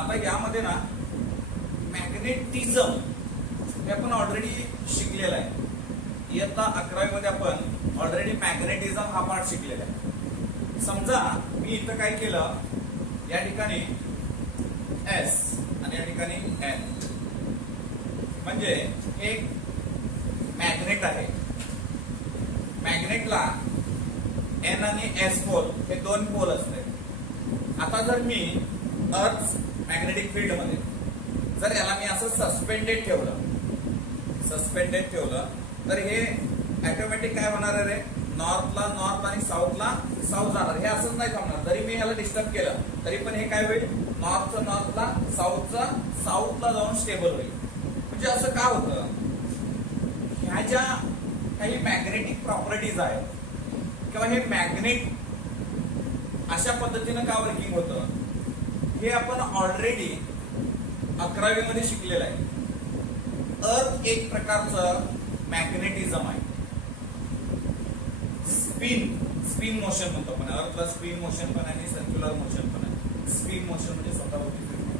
आता यामध्ये ना मॅग्नेटिझम हे आपण ऑलरेडी शिकलेलं आहे. इयत्ता 11वी मध्ये आपण ऑलरेडी मॅग्नेटिझम हा पार्ट शिकलेला आहे. समजा मी इथं काय केलं, या ठिकाणी एस आणि या ठिकाणी एन, म्हणजे एक मॅग्नेट आहे. मॅग्नेटला एन आणि एस पोल हे दोन पोल असते. आता जर मी अर्थ मॅग्नेटिक फील्ड मध्ये जर याला मी असं सस्पेंडेड ठेवलं तर हे ऑटोमॅटिक काय होणार आहे रे, नॉर्थला नॉर्थ आणि साऊथला साऊथ जाणार. हे असंच नाही थांबणार. जरी मी ह्याला डिस्टर्ब केलं तरी पण हे काय होईल, नॉर्थचं नॉर्थला, साऊथचं साऊथला जाऊन स्टेबल होईल. म्हणजे असं का होतं, ह्या ज्या काही मॅग्नेटिक प्रॉपर्टीज आहेत किंवा हे मॅग्नेट अशा पद्धतीनं का वर्किंग होतं हे आपण ऑलरेडी 11वी मध्ये शिकलेलं आहे. अर्थ एक प्रकारचं मॅग्नेटिझम आहे. स्पिन मोशन म्हणतो आपण. अर्थला स्पिन मोशन पण आणि सर्क्युलर मोशन पण आहे. स्पिन मोशन म्हणजे स्वतःभोवती फिरणे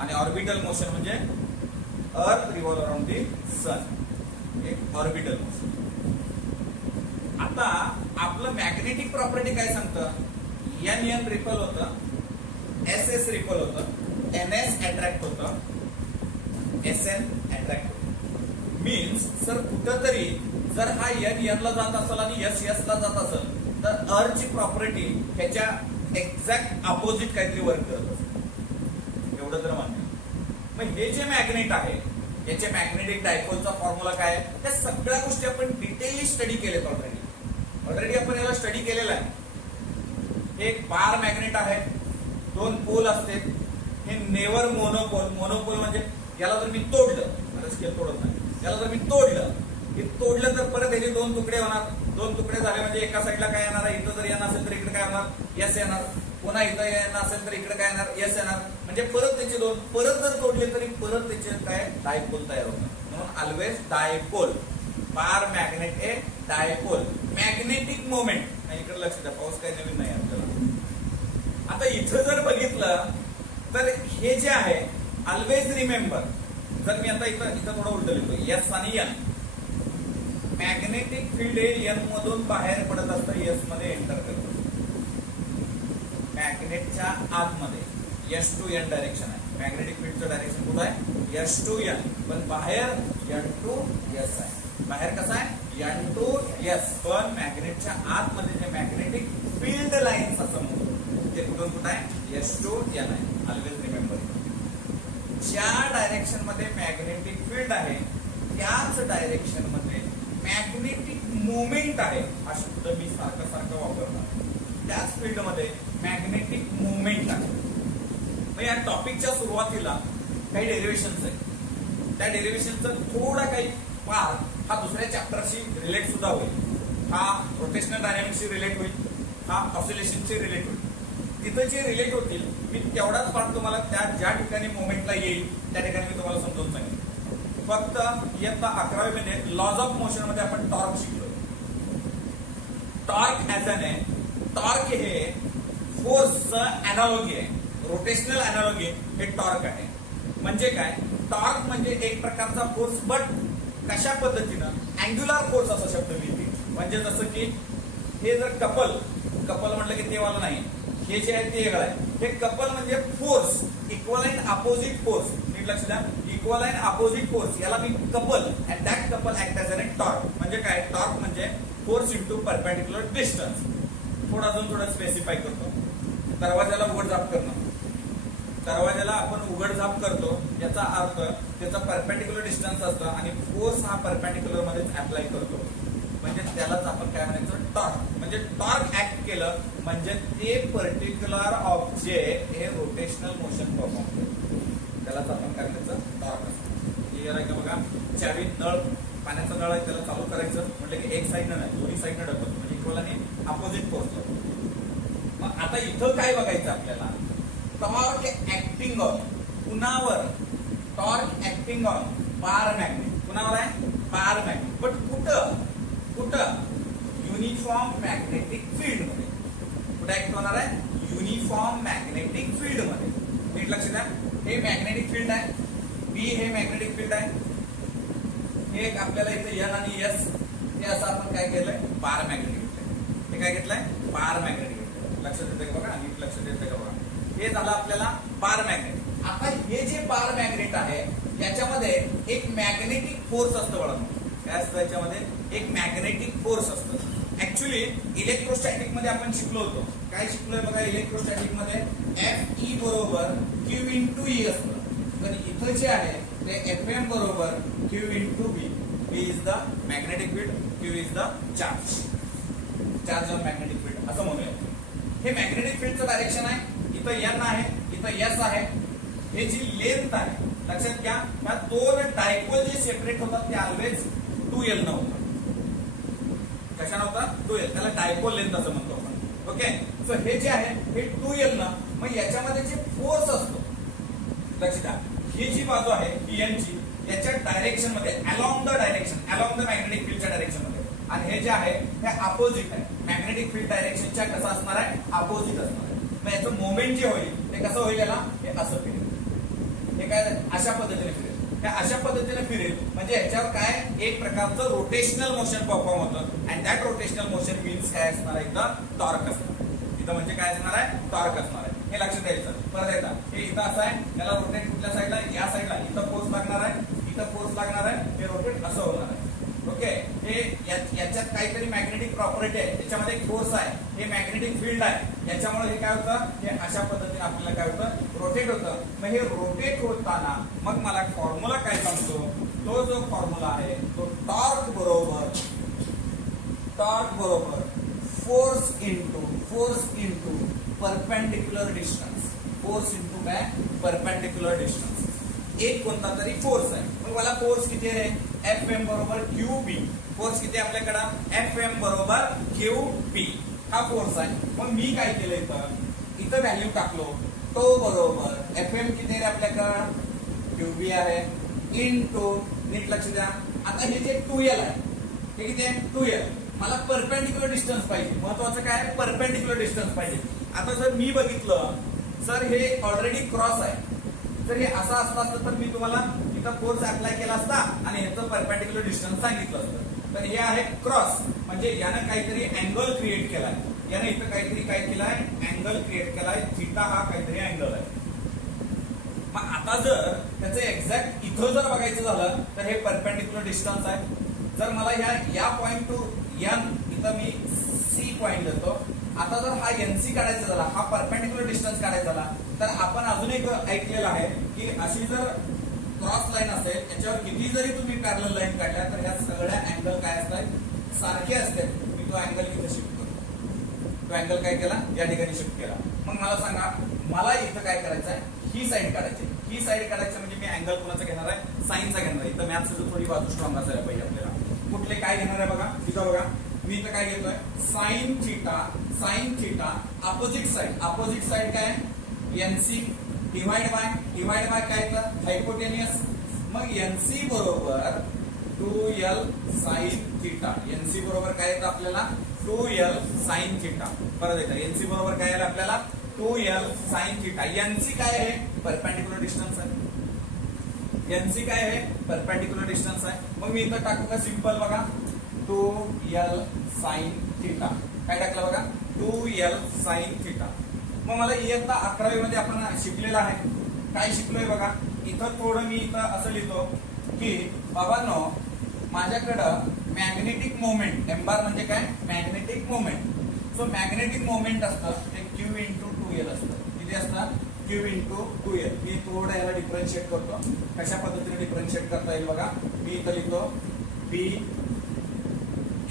आणि ऑर्बिटल मोशन म्हणजे अर्थ रिव्हॉल्व अराउंड दी सन, एक ऑर्बिटल मोशन. आता आपलं मॅग्नेटिक प्रॉपर्टी काय सांगतं, एन रिपल होतं, एस रिपल होतं, एनएस अट्रॅक्ट होतं, एसएन अट्रॅक्ट होतं. मीन्स सर कुठंतरी जर हा एन ला जात असेल आणि एस ला जात असेल तर अर्थची प्रॉपर्टी ह्याच्या एक्झॅक्ट अपोजिट काहीतरी वर्क करत असेल, एवढं तर मान्य. मग हे जे मॅग्नेट आहे याचे मॅग्नेटिक डायपोलचा फॉर्म्युला काय आहे, त्या सगळ्या गोष्टी आपण डिटेलली स्टडी केलेत. ऑलरेडी आपण याला स्टडी केलेला आहे. एक बार मॅग्नेट आहे, दोन पोल असते. हे नेवर मोनोपोल म्हणजे याला जर मी तोडलं, स्केल तोडत नाही, याला जर मी तोडलं तर परत याचे दोन तुकडे होणार. दोन तुकडे झाले म्हणजे एका साईडला काय येणार आहे, इथं जर येणार असेल तर इकडे काय होणार, यस येणार. पुन्हा इथं येणार असेल तर इकडे काय येणार, यस येणार. म्हणजे परत त्याचे दोन परत जर तोडले तरी परत त्याचे काय डायपोल तयार होतात. म्हणून ऑलवेज डायपोल. बार मॅग्नेट ए डायपोल. मॅग्नेटिक मोमेंट, इकडे लक्ष द्या, पाऊस काही नवीन नाही आपल्याला. आता इथं जर बघितलं तर हे जे आहे ऑलवेज रिमेंबर, जर मी आता इथं थोडं उलट लिहितो, एस आणि एन. मॅग्नेटिक फील्ड हे एन मधून बाहेर पडत असतं, एस मध्ये एंटर करत असतं. मॅग्नेटच्या आतमध्ये एस टू एन डायरेक्शन आहे. मॅग्नेटिक फील्डचं डायरेक्शन कुठं आहे, एस टू एन, पण बाहेर एन टू एस आहे. बाहेर कसं आहे, एन टू एस, पण मॅग्नेटच्या आतमध्ये जे मॅग्नेटिक फील्ड लाईन्स असं म्हणतो ते कुठून आहे, एस टू एन आहे. Always remember. ज्या डायरेक्शन मध्ये मॅग्नेटिक फील्ड आहे त्याच डायरेक्शन मध्ये मॅग्नेटिक मोमेंट आहे. हा शब्द मी सारखं वापरणार. त्याच फील्ड मध्ये मॅग्नेटिक मोमेंट आहे. मग या टॉपिकच्या सुरुवातीला काही डेरिव्हेशन्स आहेत. त्या डेरिव्हेशनचा थोडा काही पार्ट हा दुसऱ्या चॅप्टरशी रिलेट सुद्धा होईल. हा रोटेशनल डायनॅमिक्सशी रिलेट होईल, हा ऑसिलेशनशी रिलेट होईल. तिथं जे रिलेट होतील मी तेवढाच पार्ट तुम्हाला त्या ज्या ठिकाणी मोमेंटला येईल त्या ठिकाणी मी तुम्हाला समजावून सांगेन. फक्त इयत्ता 11वी मध्ये लॉज ऑफ मोशन मध्ये आपण टॉर्क शिकलो. टॉर्क ऍज एन आहे, टॉर्क हे फोर्सचं अॅनालॉगी आहे. रोटेशनल अॅनालॉगी हे टॉर्क आहे. म्हणजे काय, टॉर्क म्हणजे एक प्रकारचा फोर्स, बट कशा पद्धतीनं, अँग्युलर फोर्स असा शब्द मिळते. म्हणजे जसं की हे जर कपल म्हटलं की ते वाला नाही, हे जे आहे ते वेगळं आहे. हे कपल म्हणजे force, equal and opposite force. नीट लक्ष द्या, इक्वल अँड अपोजिट फोर्स, याला मी couple and that couple act as a torque. म्हणजे काय, टॉर्क म्हणजे फोर्स इंटू परपेंडिक्युलर डिस्टन्स. थोडं स्पेसिफाय करतो. दरवाजाला उघडझाप करणं, दरवाजाला आपण उघडझाप करतो याचा अर्थ त्याचा परपेंडिक्युलर डिस्टन्स असतं आणि फोर्स हा परपेंडिक्युलर मध्येच अप्लाय करतो. म्हणजे त्यालाच आपण काय म्हणायचं, टॉर्क. म्हणजे टॉर्क ऍक्ट केलं म्हणजे ते पर्टिक्युलर ऑब्जेक्ट हे रोटेशनल मोशन परफॉर्म करतो. त्यालाच आपण काय म्हणायचं, टॉर्क असतं. क्लिअर आहे का बघा. चावी नळ, पाण्याचा नळ आहे, त्याला चालू करायचं म्हटलं की एक साईडनं नाही, दोन्ही साईडनं ढकलतो. म्हणजे इक्वल आणि अपोजिट फोर्स लागतो. मग आता इथं काय बघायचं आपल्याला, टॉर्क ऍक्टिंग ऑन कुणावर, torque acting on bar magnet. कुणावर आहे, बार मॅग्नेट. बट कुठं युनिफॉर्म मॅग्नेटिक फील्ड मध्ये. कुठे ऍक्ट होणार आहे, युनिफॉर्म मॅग्नेटिक फील्ड मध्ये. बी हे मॅग्नेटिक फील्ड आहे, हे एक आपल्याला इथे एन आणि एस हे असं आपण काय केलंय बार मॅग्नेटिक घेतलंय. हे काय घेतलंय बार मॅग्नेटिक घेतलंय. लक्षात येते का बघा, नीट लक्षात येते का बघा. हे झालं आपल्याला बार मॅग्नेट. आता हे जे बार मॅग्नेट आहे याच्यामध्ये एक मॅग्नेटिक फोर्स असतं बघा. काय असतं याच्यामध्ये एक मॅग्नेटिक फोर्स असतं. ऍक्च्युली इलेक्ट्रोस्टॅटिक मध्ये आपण शिकलो होतो. काय शिकलोय बघा इलेक्ट्रोस्टॅटिक मध्ये एफ ई बरोबर क्यू इंटू ई असतं. तर इथं जे आहे ते एफ एम बरोबर Q into B. B is the magnetic field, Q is the charge, charge on magnetic field असं म्हणूया. हे मॅग्नेटिक फील्डचं डायरेक्शन आहे. इथं एन आहे, इथं एस आहे. हे जी लेंथ आहे लक्षात घ्या, या दोन डायपोल जे सेपरेट होतात ते ऑलवेज 2L न होतात. कशा नव्हता 2L, त्याला डायपोल लेंथ असं म्हणतो आपण. ओके, सो हे जे आहे हे 2L न, मग याच्यामध्ये जे फोर्स असतो लक्षात घ्या, ही जी बाजू आहे ही एन ची याच्या डायरेक्शन मध्ये along the direction, along the magnetic फील्डच्या डायरेक्शन मध्ये, आणि हे जे आहे हे अपोजिट आहे. मॅग्नेटिक फील्ड डायरेक्शनच्या कसं असणार आहे अपोजिट असणार आहे. मग याचं मोमेंट जे होईल ते कसं होईल याला हे असं फिरेल. हे काय अशा पद्धतीने फिरेल. हे अशा पद्धतीने फिरेल म्हणजे ह्याच्यावर काय एक प्रकारचं रोटेशनल मोशन परफॉर्म होतं. And that rotational motion means काय असणार आहे इथं टॉर्क असणार. इथं म्हणजे काय असणार आहे टॉर्क असणार आहे. हे लक्षात द्यायचं. परत एकदा हे इथं असं आहे, याला रोटेट कुठल्या साईडला या साईडला इथं फोर्स लागणार आहे, इथं फोर्स लागणार आहे, हे रोटेट असं होणार आहे. ओके, हे याच्यात काहीतरी मॅग्नेटिक प्रॉपर्टी आहे, त्याच्यामध्ये एक फोर्स आहे, हे मॅग्नेटिक फील्ड आहे. याच्यामुळे हे काय होतं हे अशा पद्धतीने आपल्याला काय होतं रोटेट होतं. मग हे रोटेट होताना मग मला फॉर्म्युला काय सांगतो, तो जो फॉर्म्युला आहे तो टॉर्क बरोबर force into perpendicular distance. Force into काय परपेंडिक्युलर डिस्टन्स. एक कोणता तरी फोर्स आहे. मग मला फोर्स किती आहे एफ एम बरोबर क्यू बी. फोर्स किती आपल्याकडं एफ एम बरोबर क्यू बी हा फोर्स आहे. मग मी काय केलं इथं व्हॅल्यू टाकलो, तो बरोबर एफ एम किती आहे आपल्याकडं क्यू बी आहे इंटू, नीट लक्ष द्या. आता हे जे 2L आहे हे किती आहे 2L. मला परपेंडिक्युलर डिस्टन्स पाहिजे. महत्वाचं काय परपेंडिक्युलर डिस्टन्स पाहिजे. आता जर मी बघितलं सर हे ऑलरेडी क्रॉस आहे, तर हे असं असलं असतं तर मी तुम्हाला इथं फोर्स अप्लाय केला असता आणि ह्याचं परपेंडिक्युलर डिस्टन्स सांगितलं असतं. तर हे आहे क्रॉस म्हणजे यानं काहीतरी अँगल क्रिएट केलाय. याने इथं काहीतरी काय केलाय अँगल क्रिएट केलाय. थिटा हा काहीतरी अँगल आहे. मग आता जर त्याचं एक्झॅक्ट इथं जर बघायचं झालं तर हे परपेंडिक्युलर डिस्टन्स आहे. जर मला या पॉइंट टू एन इथं मी सी पॉइंट देतो. आता जर हा एनसी काढायचा झाला, हा परपेंडिक्युलर डिस्टन्स काढायचा झाला, तर आपण अजून एक ऐकलेलं आहे की अशी जर क्रॉस लाईन असेल याच्यावर किती जरी तुम्ही पॅरलल लाईन काढल्या तर ह्या सगळ्या अँगल काय असतात सारखे असते. मी तो अँगल इथं शिफ्ट करतो. तो अँगल काय केला या ठिकाणी शिफ्ट केला. मग मला सांगा मला इथं काय करायचं आहे ही साईड काढायची. ही साईड काढायची म्हणजे मी अँगल कोणाचा घेणार आहे साईनचा घेणार आहे. इथं मॅथ्सची थोडी बाजू स्ट्रॉंग असायला पाहिजे आपल्याला. कुठले काय घेणार आहे बघा इथं बघा मी इथं काय घेतोय साइन थिटा अपोजिट साइड काय एनसी डिवाइड बाय काय हायपोटेनियस. मग एनसी बरोबर 2L साइन थिटा. एनसी बरोबर काय येतं आपल्याला 2L साइन थिटा. परत येतं एनसी बरोबर काय आलं आपल्याला 2L साइन थिटा. एनसी काय आहे परपेंडिक्युलर डिस्टन्स आहे. एनसी काय आहे परपेंडिक्युलर डिस्टन्स आहे. मग मी इथं टाकू का सिंपल बघा 2L साइन थिटा. काय टाकलं बघा 2L साइन थिटा. मग मला इयत्ता 11वी मध्ये आपण शिकलेलं आहे. काय शिकलोय बघा इथं थोडं मी इथं असं लिहितो की बाबांनो माझ्याकडं मॅग्नेटिक मोमेंट एम बार म्हणजे काय magnetic moment. So magnetic moment असतं ते क्यू इंटू 2L असतं. किती असतं क्यू इंटू 2L. मी थोडं याला डिफरन्शिएट करतो. कशा पद्धतीने डिफरन्शिएट करता येईल बघा. मी इथं लिहितो B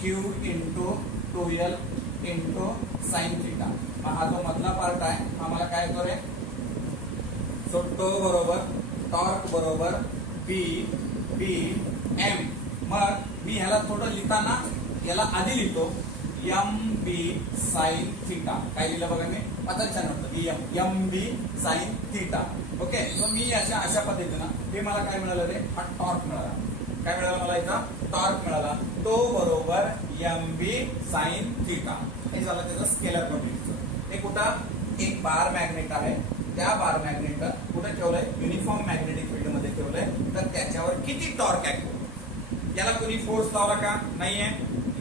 Q into 2L into sine theta. हा जो मधला पार्ट आहे हा मला काय येतो रे सो टॉर्क बरोबर बी एम. मग मी ह्याला थोडं लिहिताना याला आधी लिहितो एम बी साइन थिटा. काय लिहिलं बघा मी आता छान वाटतं M B sine theta. Okay, so मी अशा पद्धतीनं हे मला काय मिळालं रे हा टॉर्क मिळाला. काय मिळाला मला इथं टॉर्क मिळाला. तो बरोबर एम बी साइन थिटा. हे झालं त्याचं स्केलर क्वांटिटीचं. हे कुठं एक बार मॅग्नेट आहे त्या बार मॅग्नेट कुठे ठेवलंय युनिफॉर्म मॅग्नेटिक फील्ड मध्ये मध्ये ठेवलंय तर त्याच्यावर किती टॉर्क ऍक्ट होतो. याला कोणी फोर्स लावला का? नाहीये.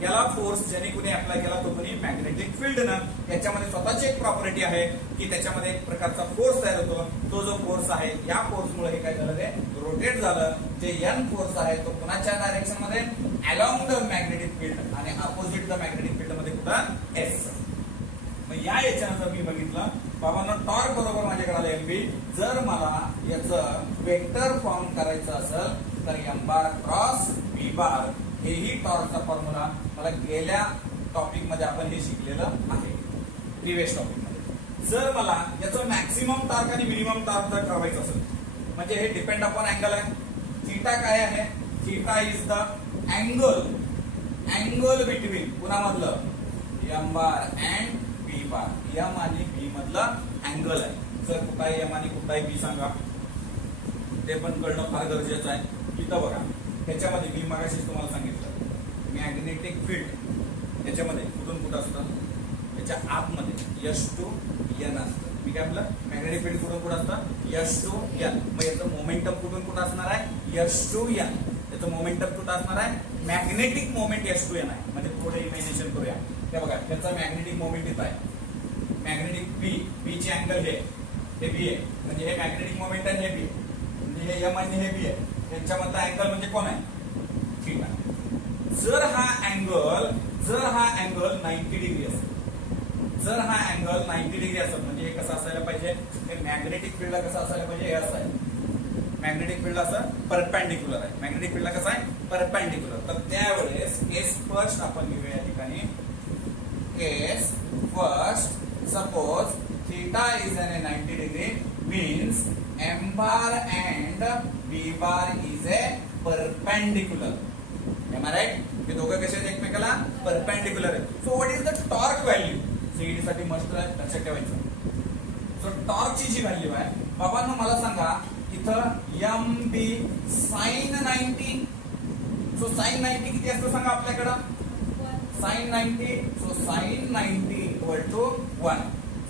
याला फोर्स ज्याने कोणी अप्लाय केला तो कोणी मॅग्नेटिक फील्ड ना. याच्यामध्ये स्वतःची एक प्रॉपर्टी आहे की त्याच्यामध्ये एक प्रकारचा फोर्स तयार होतो. तो जो फोर्स आहे या फोर्समुळे हे काय झालं ते रोटेट झालं. जे एन फोर्स आहे तो कोणाच्या डायरेक्शन मध्ये? अलॉंग द मॅग्नेटिक फील्ड आणि अपोजिट द मॅग्नेटिक फील्ड मध्ये कुठं? एस. मग या याच्यानं जर मी बघितलं बाबांना टॉर्क बरोबर माझ्याकडे आलं एमबी. जर मला याचं वेक्टर फॉर्म करायचं असेल तर एम बार क्रॉस बी बार हेही टॉर्कचा फॉर्म्युला मला गेल्या टॉपिक मध्ये आपण हे शिकलेलं आहे प्रिव्हियस टॉपिक मध्ये. जर मला याचं मॅक्सिमम टॉर्क आणि मिनिमम टॉर्क जर ठरवायचं असेल म्हणजे हे डिपेंड अपॉन अँगल आहे. थीटा काय आहे? Theta is the angle between कुणामधलं? M bar and B bar. M आणि बी मधलं अँगल आहे. जर कुठं आहे एम आणि कुठं आहे बी सांगा. ते पण कळणं फार गरजेचं आहे. इथं बघा त्याच्यामध्ये मी मागाशीच तुम्हाला सांगितलं मॅग्नेटिक फील्ड याच्यामध्ये कुठून कुठं असतं? त्याच्या आतमध्ये S to N असतं. मी काय म्हटलं? मॅग्नेटिक फील्ड कुठून कुठं असतं? S to N. मग याचं मोमेंटम कुठून कुठं असणार आहे? S to N. याचं मोमेंटम कुठं असणार आहे? Magnetic moment S to N आहे. म्हणजे थोडं इमॅजिनेशन करूया. हे बघा त्याचा मॅग्नेटिक मोमेंट इथं आहे. मॅग्नेटिक बी चे अँगल हे बी आहे म्हणजे हे मॅग्नेटिक मोमेंट आहे. हे बी म्हणजे हे एम आणि हे बी आहे. त्यांच्यामधला अँगल म्हणजे कोण आहे? थीटा. जर हा अँगल 90 डिग्री असेल जर हा अँगल 90 डिग्री असेल म्हणजे हे कसं असायला पाहिजे? हे मॅग्नेटिक फील्डला कसं असायला पाहिजे? हे असं आहे. मॅग्नेटिक फील्ड असं परपेंडिक्युलर आहे. मॅग्नेटिक फील्डला कसं आहे? परपेंडिक्युलर. तर त्यावेळेस केस फर्स्ट आपण घेऊया या ठिकाणी. Case first suppose theta is an 90 degree means m bar and b bar is a perpendicular. Am I right? हे दोघं कसे आहेत एकमेकाला? परपेंडिक्युलर आहेत. So what is the torque value? CED साठी मस्ट लक्षात ठेवायचं. सो टॉर्कची जी व्हॅल्यू आहे बाबांनो मला सांगा इथं M B sine 90. So sine 90 किती असतं सांगा आपल्याकडं? Sine 90. So sine 90 equal to 1.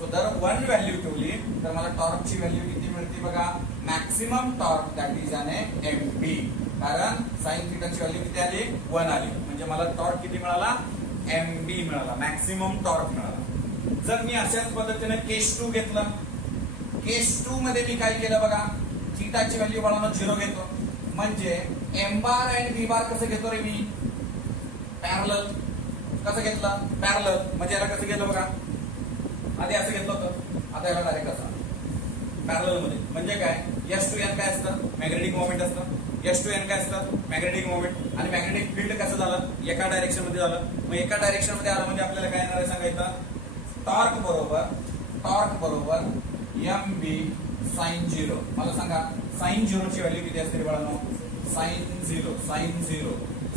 So जर 1 व्हॅल्यू ठेवली तर मला टॉर्कची व्हॅल्यू किती मिळते बघा? Maximum torque that is N M B. कारण साइन थीटाची व्हॅल्यू किती आली? 1 आली. म्हणजे मला टॉर्क किती मिळाला? एम बी मिळाला. मॅक्सिमम टॉर्क मिळाला. जर मी अशाच पद्धतीने केस 2 घेतलं. केस 2 मध्ये मी काय केलं बघा? थीटाची व्हॅल्यू बनवणं 0 घेतो. म्हणजे एम बार आणि बी बार कसं घेतो रे मी? पॅरलल. कसं घेतलं? पॅरलल. म्हणजे याला कसं घेतलं बघा? आधी असं घेतलं होतं. आता याला डायरेक्ट असं पॅरलल मध्ये. म्हणजे काय? S to N काय असतं? मॅग्नेटिक मोमेंट असतं. S to N काय असतं? Magnetic moment. आणि मॅग्नेटिक फील्ड कसं झालं? एका डायरेक्शन मध्ये झालं. मग एका डायरेक्शन मध्ये आलं म्हणजे आपल्याला काय येणार आहे सांगायचं? टॉर्क बरोबर एम बी साइन 0. मला सांगा साइन 0 ची व्हॅल्यू किती असते बाळांनो? साइन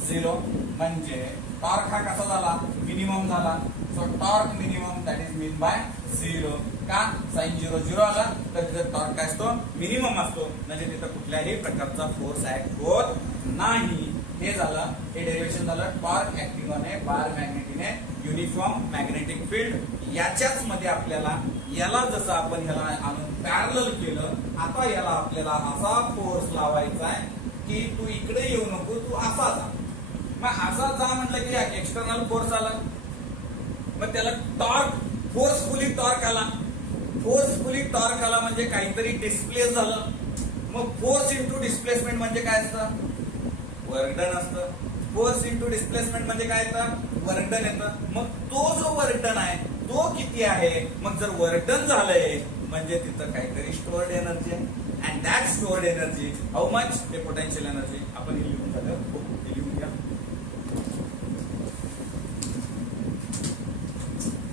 0 म्हणजे टॉर्क हा कसा झाला? मिनिमम झाला. So torque minimum that is mean by 0. का? साइन 0 आला तर तिथे टॉर्क काय असतो? मिनिमम असतो. म्हणजे तिथं कुठल्याही प्रकारचा फोर्स ऍक्ट होत नाही. हे झालं. हे डेरिव्हेशन झालं torque acting on a bar मॅग्नेटिने युनिफॉर्म मॅग्नेटिक फील्ड. याच्याच मध्ये आपल्याला याला जसं आपण ह्याला आणून पॅरलल केलं आता याला आपल्याला असा फोर्स लावायचा आहे की तू इकडे येऊ नको, तू असा जा. मग असा जा म्हटलं की एक्सटर्नल फोर्स आला. मग त्याला टॉर्क फोर्सफुली टॉर्क आला म्हणजे काहीतरी डिस्प्लेस झालं. मग फोर्स इंटू डिस्प्लेसमेंट म्हणजे काय असतं? वर्क डन असतं. फोर्स इंटू डिस्प्लेसमेंट म्हणजे काय येतं? वर्क डन येतं. मग तो जो वर्क डन आहे तो किती आहे? मग जर वर्क डन झालंय म्हणजे तिथं काहीतरी स्टोअर्ड एनर्जी आहे. And that stored energy how much? ते पोटेन्शियल एनर्जी. आपण हे लिहून झालं. लिहून घ्या.